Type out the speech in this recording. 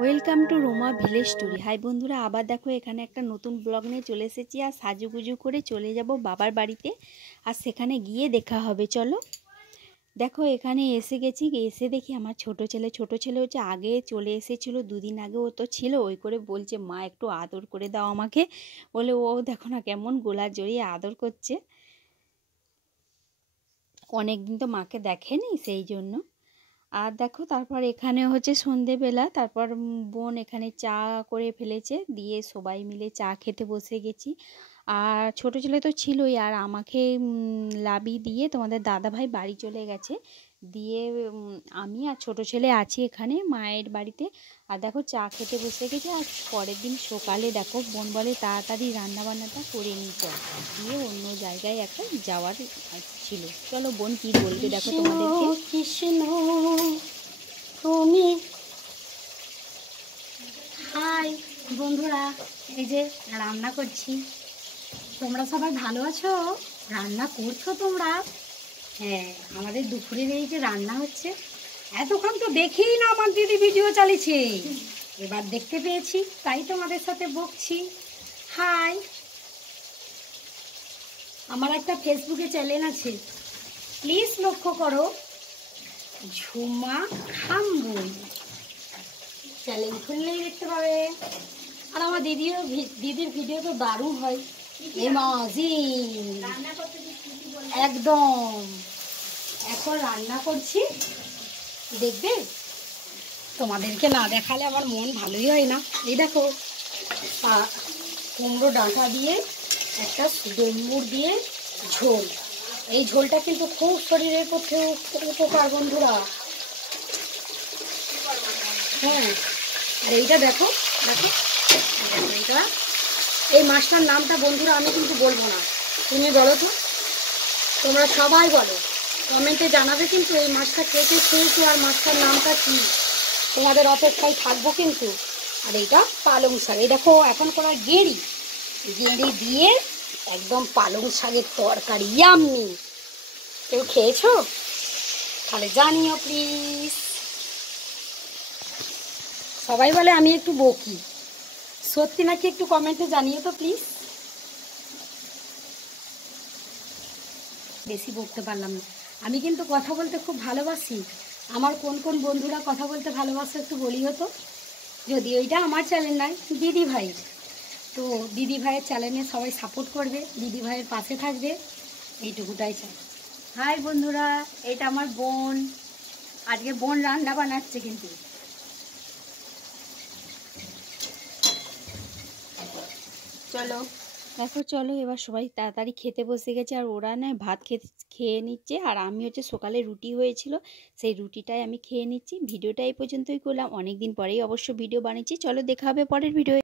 Welcome to Roma village story. হাই বন্ধুরা, আবার দেখো এখানে একটা নতুন ব্লগ নিয়ে চলে এসেছি। আর সাজুগুজু করে চলে যাব বাবার বাড়িতে, আর সেখানে গিয়ে দেখা হবে। চলো দেখো, এখানে এসে গেছি। এসে দেখি আমার ছোট ছেলে হচ্ছে আগে চলে এসেছিলো, দুদিন আগে ও তো ছিল। ওই করে বলছে মা একটু আদর করে দাও আমাকে, বলে ও দেখো না কেমন গোলা জড়িয়ে আদর করছে। অনেকদিন তো মাকে দেখেনি, সেই জন্য। আর দেখো তারপর এখানে হচ্ছে সন্ধেবেলা, তারপর বোন এখানে চা করে ফেলেছে, দিয়ে সবাই মিলে চা খেতে বসে গেছি। আর ছোট ছেলে তো ছিলই, আর আমাকে লাবি দিয়ে তোমাদের দাদাভাই বাড়ি চলে গেছে। দিয়ে আমি আর ছোট ছেলে আছি এখানে মায়ের বাড়িতে। আর দেখো চা খেতে বসে গেছে। আর পরের দিন সকালে দেখো বোন বলে তাড়াতাড়ি রান্নাবান্নাটা করে নিতে, দিয়ে অন্য জায়গায় একটা যাওয়ার ছিল। চলো বোন কি বলবে দেখো তোমাদেরকে। কৃষ্ণ তুমি। হাই বন্ধুরা, এই যে রান্না করছি। তোমরা সবাই ভালো আছো? রান্না করছো তোমরা? হ্যাঁ, আমাদের দুপুরের এই যে রান্না হচ্ছে, এতক্ষণ তো দেখেই না আমার দিদি ভিডিও চালিয়েছে, এবার দেখতে পেয়েছি তাই তোমাদের সাথে বকছি। হাই, আমার একটা ফেসবুকে চ্যানেল আছে, প্লিজ লক্ষ্য করো, ঝুমা খাম্বুই। চ্যানেল খুললেই দেখতে পাবে। আর আমার দিদির ভিডিও তো দারুণ হয়। একদম এখন রান্না করছি, দেখবে। তোমাদেরকে না দেখালে আমার মন ভালোই হয় না। এই দেখো, কুমড়ো ডাঁটা দিয়ে একটা ডম্বুর দিয়ে ঝোল। এই ঝোলটা কিন্তু খুব শরীরের পক্ষে উপকার বন্ধুরা। হ্যাঁ, আর এইটা দেখো দেখো এইটা, এই মাছটার নামটা বন্ধুরা আমি কিন্তু বলবো না, তুমি বলো তো, তোমরা সবাই বলো, কমেন্টে জানাবে কিন্তু এই মাছটা কে কে খেয়েছো আর মাছটার নামটা কি। তোমাদের অপেক্ষায় থাকবো কিন্তু। আর এইটা পালং শাক, এই দেখো এখন করা গেঁড়ি দিয়ে একদম পালং শাকের তরকারি, ইয়াম্মি। কেউ খেয়েছো? তাহলে জানিও প্লিজ। সবাই বলে আমি একটু বকি, সত্যি নাকি একটু কমেন্টে জানিও তো প্লিজ। বেশি বকতে পারলাম না, আমি কিন্তু কথা বলতে খুব ভালোবাসি। আমার কোন কোন বন্ধুরা কথা বলতে ভালোবাসে একটু বলি হতো। যদি ওইটা আমার চ্যানেল নয়, দিদি ভাই, তো দিদি ভাইয়ের চ্যানেলে সবাই সাপোর্ট করবে, দিদি ভাইয়ের পাশে থাকবে, এইটুকুটাই চাই। হাই বন্ধুরা, এটা আমার বোন। আজকে বোন রান্না বানাচ্ছে কিন্তু। চলো দেখো, চলো এবার সবাই তাড়াতাড়ি খেতে বসে গেছে। আর ওরা না ভাত খেয়ে নিচ্ছে, আর আমি হচ্ছে সকালে রুটি হয়েছিল, সেই রুটিটাই আমি খেয়ে নিচ্ছি। ভিডিওটা এই পর্যন্তই করলাম, অনেক দিন পরেই অবশ্য ভিডিও বানিয়েছি। চলো দেখা হবে পরের ভিডিও।